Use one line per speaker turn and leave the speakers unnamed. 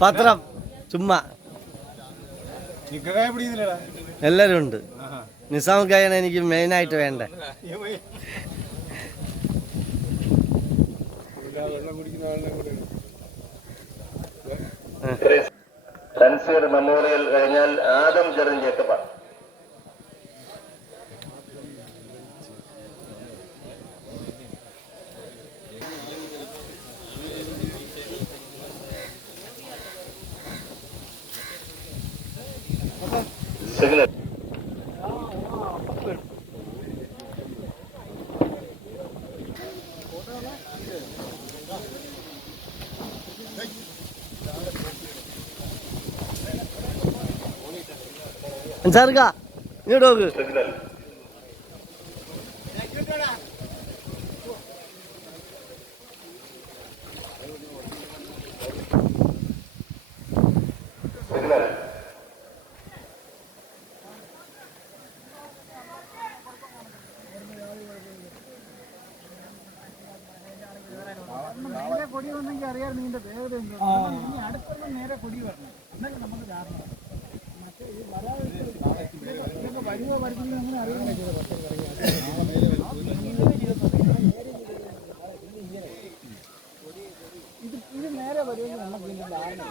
പത്രം ചുമ്മാ എല്ലാരും ഉണ്ട് നിസാമുക്കായാണ് എനിക്ക് മെയിനായിട്ട് വേണ്ട
തൻസീർ മെമ്മോറിയൽ കഴിഞ്ഞാൽ ആദം ചെറിൻ സിഗ്നൽ
അൻസാർക്ക ഇങ്ങോട്ട് നോക്ക്
സിഗ്നൽ
കൊടി വന്നെങ്കിൽ അറിയാമായിരുന്നു ഇതിന്റെ വേഗത ഇനി അടുത്തൊന്നും നേരെ കൊടി വരണം. എന്നൊക്കെ നമുക്ക് കാരണം മറ്റേ ഈ വരാതെ ഇതൊക്കെ വരുമോ വരുന്നില്ല അങ്ങനെ അറിയാൻ ഇത് ഇത് നേരെ വരുമെന്ന് നമുക്ക് ഇതിന്റെ കാരണം